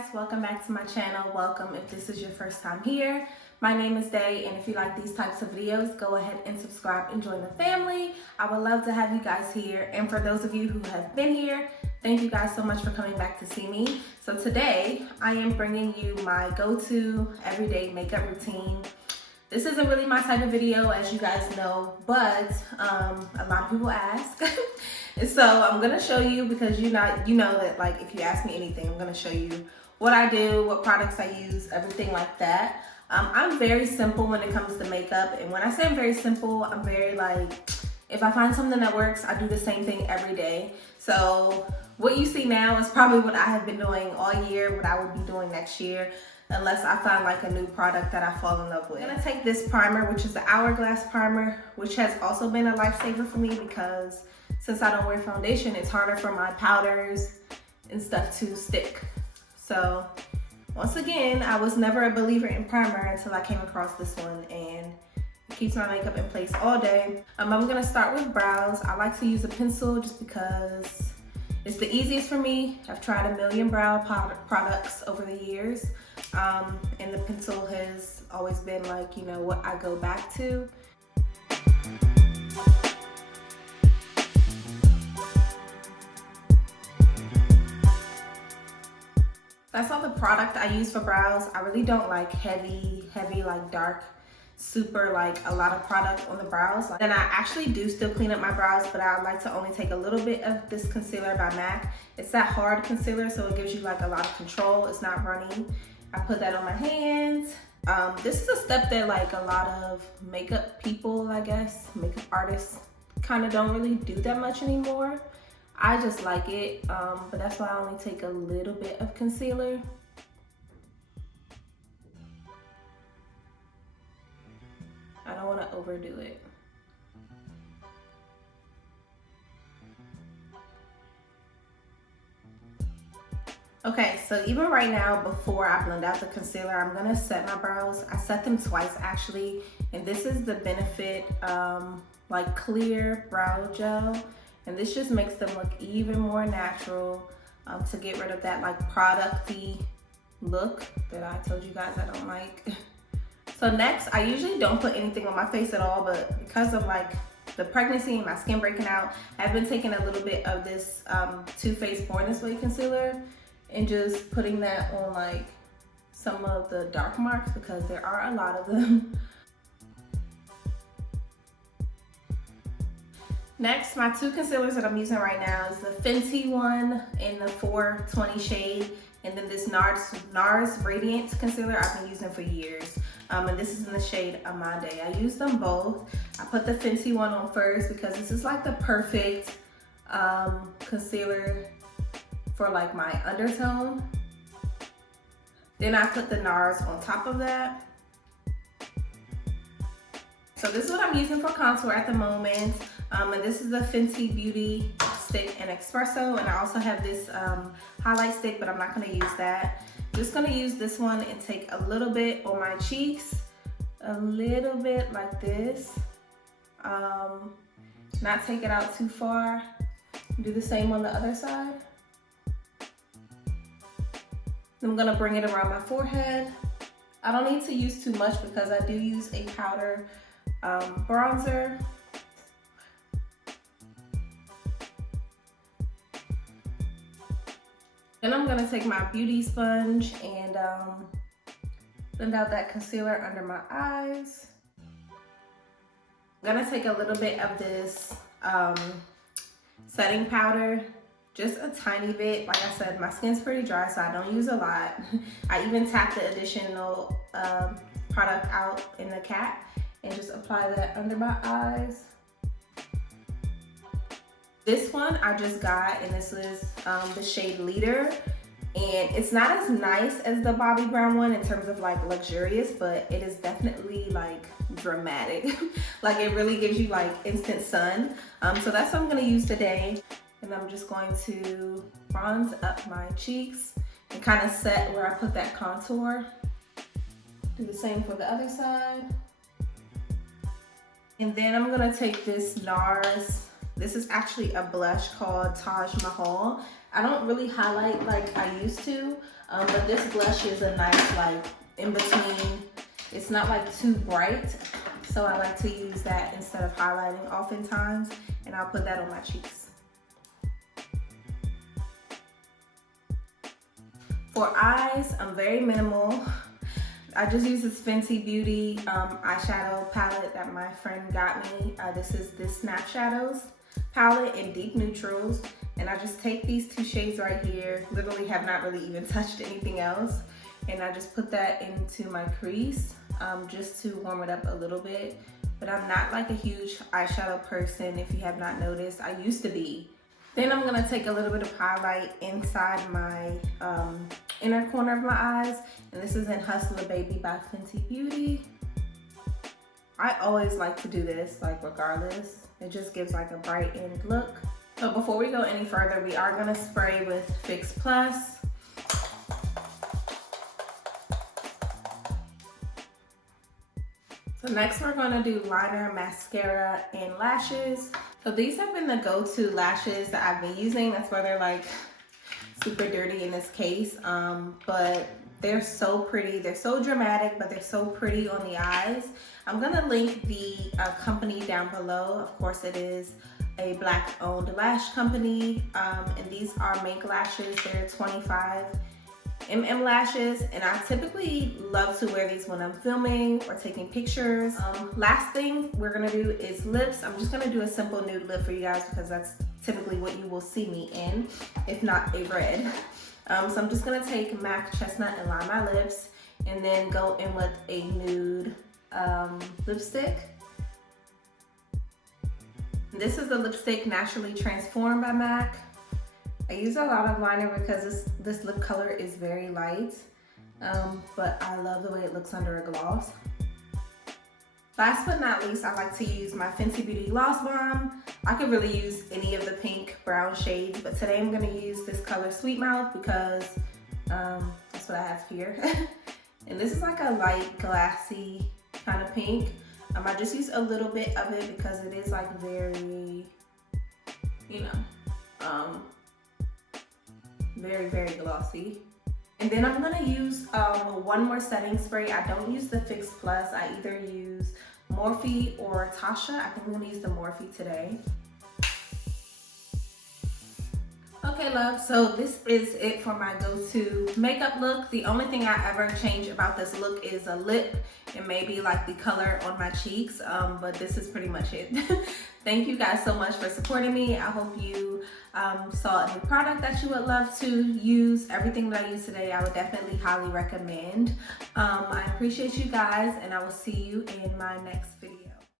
guys, welcome back to my channel. Welcome if this is your first time here. My name is Day, and if you like these types of videos, go ahead and subscribe and join the family. I would love to have you guys here, and for those of you who have been here, thank you guys so much for coming back to see me. So today I am bringing you my go-to everyday makeup routine. This isn't really my type of video, as you guys know, but a lot of people ask. So I'm gonna show you, because you know that, like, if you ask me anything, I'm gonna show you what I do, what products I use, everything like that. I'm very simple when it comes to makeup, and when I say I'm very simple, I'm very like, if I find something that works, I do the same thing every day. So what you see now is probably what I have been doing all year, what I will be doing next year, unless I find like a new product that I fall in love with. I'm gonna take this primer, which is the Hourglass primer, which has also been a lifesaver for me, because since I don't wear foundation, it's harder for my powders and stuff to stick. So once again, I was never a believer in primer until I came across this one, and it keeps my makeup in place all day. I'm gonna start with brows. I like to use a pencil just because it's the easiest for me. I've tried a million brow products over the years, and the pencil has always been like, you know, what I go back to. That's all the product I use for brows. I really don't like heavy, like dark, super like a lot of product on the brows. And I actually do still clean up my brows, but I like to only take a little bit of this concealer by MAC. It's that hard concealer, so it gives you like a lot of control. It's not running. I put that on my hands. This is a step that like a lot of makeup people, I guess, makeup artists kind of don't really do that much anymore. I just like it, but that's why I only take a little bit of concealer. I don't want to overdo it. Okay, so even right now, before I blend out the concealer, I'm gonna set my brows. I set them twice actually, and this is the Benefit like clear brow gel. And this just makes them look even more natural, to get rid of that like producty look that I told you guys I don't like. So next, I usually don't put anything on my face at all, but because of like the pregnancy and my skin breaking out, I've been taking a little bit of this Too Faced Born This Way concealer and just putting that on like some of the dark marks, because there are a lot of them. Next, my two concealers that I'm using right now is the Fenty one in the 420 shade, and then this Nars Radiant concealer I've been using for years. And this is in the shade Amande. I use them both. I put the Fenty one on first because this is like the perfect concealer for like my undertone. Then I put the Nars on top of that. So this is what I'm using for contour at the moment. And this is the Fenty Beauty Stick and Expresso. And I also have this highlight stick, but I'm not gonna use that. Just gonna use this one and take a little bit on my cheeks, a little bit like this. Not take it out too far. Do the same on the other side. I'm gonna bring it around my forehead. I don't need to use too much because I do use a powder bronzer. Then I'm gonna take my beauty sponge and blend out that concealer under my eyes. I'm gonna take a little bit of this setting powder, just a tiny bit. Like I said, my skin's pretty dry, so I don't use a lot. I even tap the additional product out in the cap and just apply that under my eyes. This one I just got, and this is the shade Leader, and it's not as nice as the Bobbi Brown one in terms of like luxurious, but it is definitely like dramatic. Like it really gives you like instant sun. So that's what I'm gonna use today, and I'm just going to bronze up my cheeks and kind of set where I put that contour. Do the same for the other side. And then I'm gonna take this Nars. This is actually a blush called Tajmahal. I don't really highlight like I used to. But this blush is a nice like in between. It's not like too bright, so I like to use that instead of highlighting oftentimes, and I'll put that on my cheeks. For eyes, I'm very minimal. I just use this Fenty Beauty eyeshadow palette that my friend got me. This is this Snap Shadows palette in deep neutrals, and I just take these two shades right here, literally have not really even touched anything else, and I just put that into my crease just to warm it up a little bit. But I'm not like a huge eyeshadow person, if you have not noticed. I used to be. Then I'm gonna take a little bit of highlight inside my inner corner of my eyes, and this is in Hustla Baby by Fenty Beauty. I always like to do this, like regardless. It just gives like a brightened look. But before we go any further, we are gonna spray with Fix Plus. So next we're gonna do liner, mascara, and lashes. So these have been the go-to lashes that I've been using. That's why they're like super dirty in this case. But they're so pretty. They're so dramatic, but they're so pretty on the eyes. I'm gonna link the company down below. Of course, it is a Black-owned lash company. And these are Make lashes. They're 25mm lashes, and I typically love to wear these when I'm filming or taking pictures. Last thing we're gonna do is lips. I'm just gonna do a simple nude lip for you guys because that's typically what you will see me in, if not a red. So I'm just gonna take MAC Chestnut and line my lips, and then go in with a nude lipstick. This is the lipstick Naturally Transformed by MAC. I use a lot of liner because this lip color is very light, but I love the way it looks under a gloss. Last but not least, I like to use my Fenty Beauty Gloss Bomb. I could really use any of the pink brown shades, but today I'm gonna use this color Sweet Mouth because that's what I have here. And this is like a light glassy kind of pink. I just use a little bit of it because it is like very, you know, very, very glossy. And then I'm gonna use one more setting spray. I don't use the Fix Plus. I either use Morphe or Tasha. I think I'm gonna use the Morphe today. Okay, love, so this is it for my go-to makeup look. The only thing I ever change about this look is a lip and maybe like the color on my cheeks, but this is pretty much it. Thank you guys so much for supporting me. I hope you saw a new product that you would love to use. Everything that I use today, I would definitely highly recommend. I appreciate you guys, and I will see you in my next video.